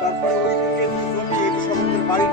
তারপরে ওইদিকে জমি এটি সমুদ্রের বাড়ি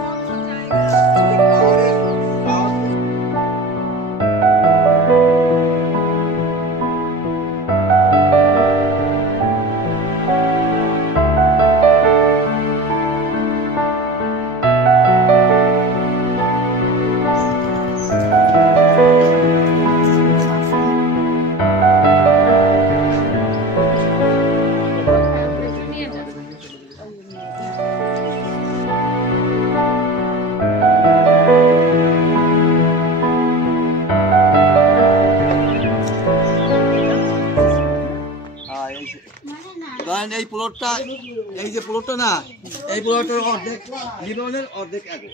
ধরেন এই প্লটটা, এই যে প্লটটা না, এই প্লটের অর্ধেক জীবনের অর্ধেক এগো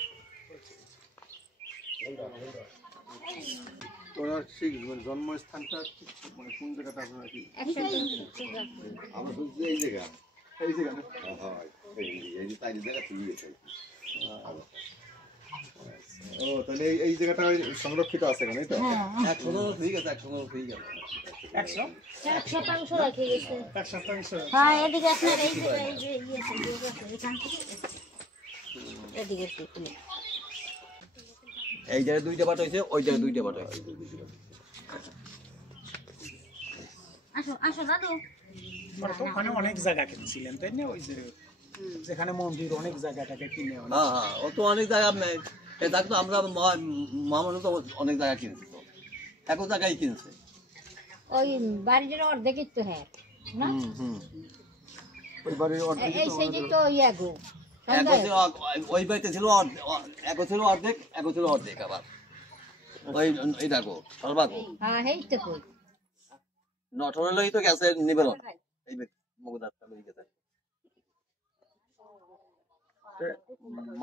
তোরা ঠিক জন্মস্থানটা মানে কোন জায়গাটা আপনার কি আমরা শুনছি এই জায়গা হয় এই যে তাই জায়গা তুলে গেছে। ও তাহলে এই জায়গাটা সংরক্ষিত আছে এখানে তো এখনো ঠিক আছে, এখনো ঠিক আছে 100% রাখে গেছে 100%। হ্যাঁ এদিকে আপনার এই যে এখান থেকে এদিকে এই জায়গায় দুইটা বাট হয়েছে, ওই জায়গায় দুইটা বাট হয়েছে। আসো আসো দাদু। তো ওখানে অনেক জায়গা কিনছিলেন তাই না, ওই যে যেখানে মন্দির অনেক জায়গাটাকে কিনে। হ্যাঁ হ্যাঁ, ও তো অনেক জায়গা তো আমরা মামানো তো অনেক জায়গা কিনছে, তো এক জায়গায় কিনছে ওই বাড়িটার অর্ধেকই তো হ্যাঁ না ওই বাড়ির অর্ধেক এই সাইডে তো ইয়াগো ওই বাড়িতে ছিল এক ছিল অর্ধেক, এক ছিল অর্ধেক আবার ওই এটা গো সর্বাগো হ্যাঁ এই তো কই নটরলেই তো গেছে নিবেদন এই মগদারটা লই গেছে।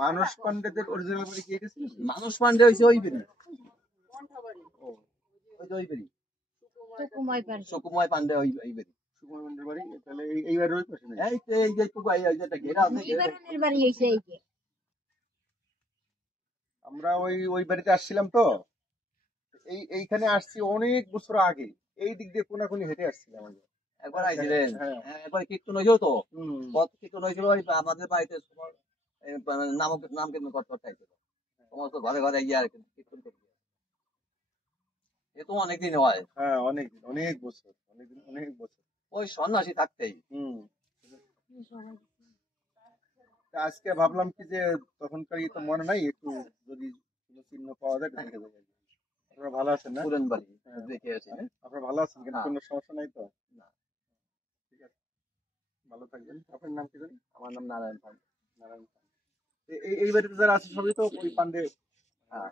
মানস পান্ডেদের অরিজিনাল বাড়ি কি গেছিল? মানস পান্ডে হইছে ওই বাড়ি, ওই যে ওই বাড়ি সুকুমাই পান্ডে ওই বাড়ি, সুকুমাই পান্ডের বাড়ি। তাহলে এই বাড়ির ওই পাশে এই যে এই যে যেটা ঘেরা আছে এই বাড়ি হইছে এই যে আমরা ওই বাড়িতে আসছিলাম তো, এইখানে আসছি অনেক বছর আগে, এই দিক দিয়ে কোনাকুনি হেঁটে আসছিলাম একবার আইছিলেন। একবার কীর্তন হয়েছিল তো, কত কীর্তন হয়েছিল আমাদের বাড়িতে নাম কীর্তন করতে আইছিল সমস্ত ঘরে ঘরে গিয়ে আর কীর্তন করতে। এ তো অনেকদিন হয়, হ্যাঁ অনেকদিন, অনেক বছর, অনেক বছর ওই সন্ন্যাসী থাকতেই। আজকে ভাবলাম কি যে তখনকার তো মনে নাই, একটু যদি চিহ্ন পাওয়া যায় দেখে দেবো। আপনারা ভালো আছেন না? পুরান বাড়ি দেখে আছি। আপনারা ভালো আছেন কিন্তু কোনো সমস্যা নাই তো? না ঠিক আছে, ভালো থাকবেন। আপনার নাম কি জানেন? আমার নাম নারায়ণ পান্ডে। নারায়ণ পান্ডে। এই বাড়িতে যারা আছে সবই তো ওই পান্ডে। হ্যাঁ